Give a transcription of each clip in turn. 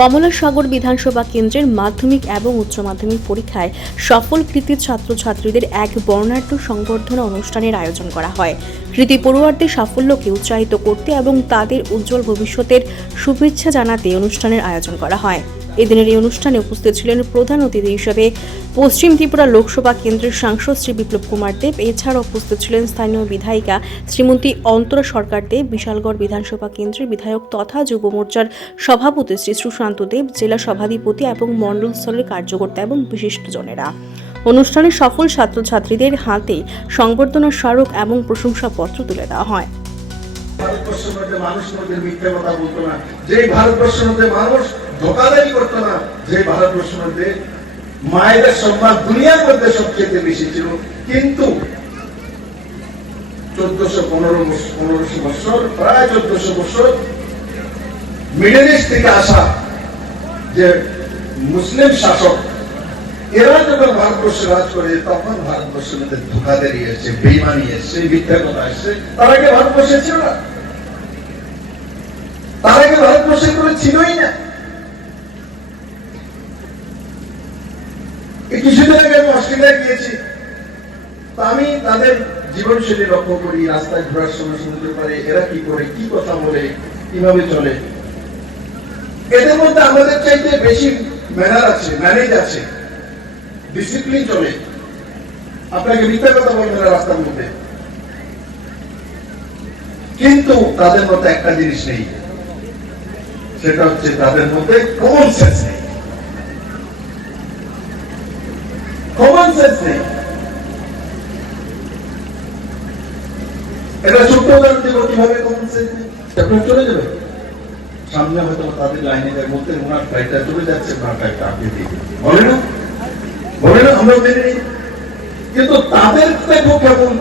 কমলাসাগর বিধানসভা কেন্দ্রের মাধ্যমিক এবং উচ্চ মাধ্যমিক পরীক্ষায় সফল কৃতি ছাত্রছাত্রীদের এক বর্ণাঢ্য সংবর্ধনা অনুষ্ঠানের আয়োজন করা হয়। কৃতি পড়ুয়ারদের সাফল্যকে উৎসাহিত করতে এবং তাদের উজ্জ্বল ভবিষ্যতের শুভেচ্ছা জানাতে অনুষ্ঠানের আয়োজন করা হয়। এদিনের এই অনুষ্ঠানে উপস্থিত ছিলেন প্রধান অতিথি হিসেবে পশ্চিম ত্রিপুরা লোকসভা কেন্দ্রের সাংসদ শ্রী বিপ্লব কুমার দেব। এছাড়া উপস্থিত ছিলেন স্থানীয় বিধায়িকা শ্রীমতী অন্তরা সরকার দেব, বিশালগড় বিধানসভা কেন্দ্রের বিধায়ক তথা যুব মোর্চার সভাপতি শ্রী সুশান্ত দেব, জেলা সভাধিপতি এবং মণ্ডল স্থলের কার্যকর্তা এবং বিশিষ্টজনেরা। অনুষ্ঠানে সফল ছাত্রছাত্রীদের হাতে সংবর্ধনা স্মারক এবং প্রশংসাপত্র তুলে দেওয়া হয়। ভারতবর্ষের মধ্যে মানুষ মধ্যে মিথ্যে কথা বলতো না। যে ভারতবর্ষের মধ্যে মানুষ ধোকাদারি করতো না। যে ভারতবর্ষের মধ্যে মায়েদের সম্মান দুনিয়ার মধ্যে সবচেয়ে বেশি ছিল। কিন্তু চোদ্দশো পনেরো পনেরোশো বছর, প্রায় চোদ্দশো বছর মিডল ইস্ট থেকে আসা যে মুসলিম শাসক, এরা যখন ভারতবর্ষে রাজ করে, তখন ভারতবর্ষের মধ্যে ধোকাদারি এসছে, বেইমানি এসছে, মিথ্যা কথা এসছে। তার আগে ভারতবর্ষে ছিল না। তার আগে ভারতবর্ষে কোনো ছিলই না। কিছুদিন আগে আমি গিয়েছি। আমি তাদের লক্ষ্য করি, রাস্তায় ঘোরার সময় সমুদ্র পারে, এরা কি করে, কি কথা বলে, কীভাবে চলে। এদের মধ্যে আমাদের চাইতে বেশি ম্যানার আছে ম্যানেজ আছে। ডিসিপ্লিন চলে। আপনাকে মিথ্যা কথা বলবে না রাস্তার মধ্যে। কিন্তু তাদের মধ্যে একটা জিনিস নেই। সেটা হচ্ছে তাদের মধ্যে কমন সেন্স নেই। কমন সেন্স নেই এটা ছোট্ট উদাহরণ দেব কীভাবে কমন সেন্স নেই আপনার চলে যাবে। সামনে হয়তো তাদের লাইনে যায় মধ্যে ওনার ফ্লাইটটা চলে যাচ্ছে ওনার ফ্লাইটটা আপনি দিয়ে। বলে না? বলে না, আমরা মেনে নিই। কিন্তু তাদের দেখো কেমন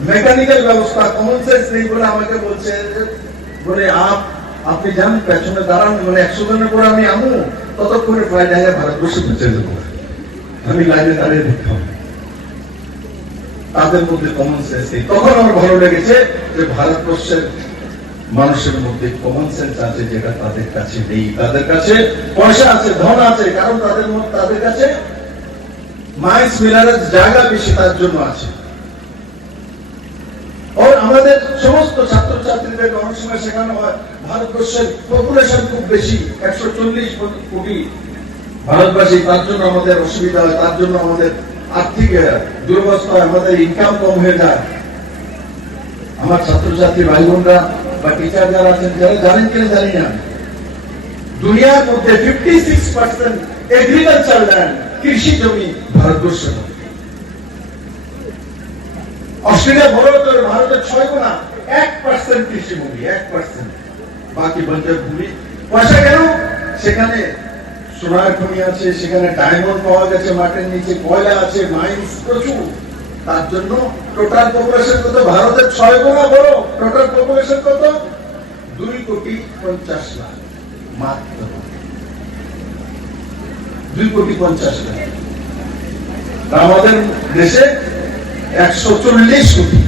মেকানিক্যাল ব্যবস্থা কমন সেন্স নেই বলে আমাকে বলছে বলে, আপ, আপনি যান, পেছনে দাঁড়ান। মানে একশো জনের পরে আমি আমু ততক্ষণে ফ্লাইট আগে ভারতবর্ষে পৌঁছে দেবো। আমি লাইনে দাঁড়িয়ে দেখতাম তাদের মধ্যে কমন সেন্স নেই। তখন আমার ভালো লেগেছে যে ভারতবর্ষের মানুষের মধ্যে কমন সেন্স আছে যেটা তাদের কাছে নেই। তাদের কাছে পয়সা আছে, ধন আছে, কারণ তাদের মধ্যে তাদের কাছে মাইন্স মিনারের জায়গা বেশি তার জন্য আছে। ওর আমাদের সমস্ত ছাত্রছাত্রীদের অনেক সময় শেখানো হয়, ভারতবর্ষের পপুলেশন খুব বেশি, একশো চল্লিশ কোটি ভারতবাসী, তার জন্য আমাদের অসুবিধা হয়, তার জন্য আমাদের আর্থিক দুরবস্থা আমাদের ইনকাম কম হয়ে যায়। আমার ছাত্রছাত্রী ভাই বোনরা বা টিচার যারা আছেন, যারা জানেন কিনা জানি না। দুনিয়ার মধ্যে fifty six percent agriculture land কৃষি জমি ভারতবর্ষের মধ্যে। অস্ট্রেলিয়া বড় তো ভারতের ছয় গুণা, এক পার্সেন্ট কৃষি ভূমি, এক পার্সেন্ট বাকি বঞ্চক ভূমি পয়সা কেন? সেখানে সোনার খনি আছে, সেখানে ডায়মন্ড পাওয়া গেছে মাটির নিচে কয়লা আছে মাইন্স প্রচুর। তার জন্য টোটাল পপুলেশন কত? ভারতের ছয় বড়। টোটাল পপুলেশন কত? দুই কোটি পঞ্চাশ লাখ। মাত্র। দুই কোটি পঞ্চাশ লাখ। আমাদের দেশে একশো চল্লিশ কোটি।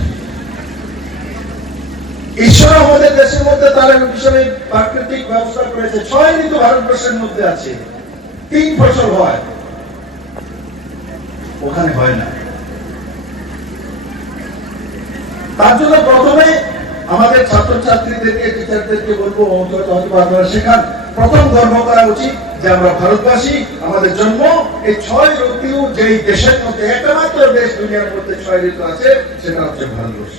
ঈশ্বর আমাদের দেশের মধ্যে তারা হিসেবে প্রাকৃতিক ব্যবস্থা করেছে। ছয় ঋতু ভারতবর্ষের মধ্যে আছে। তিন ফসল হয়। ওখানে হয় না। তার জন্য প্রথমে আমাদের ছাত্রছাত্রীদেরকে টিচারদেরকে বলব আপনারা শেখান। প্রথম গর্ব করা উচিত যে আমরা ভারতবাসী, আমাদের জন্ম এই ছয় ঋতু যেই দেশের মধ্যে একটা মাত্র দেশ দুনিয়ার মধ্যে ছয় ঋতু আছে, সেটা হচ্ছে ভারতবর্ষ।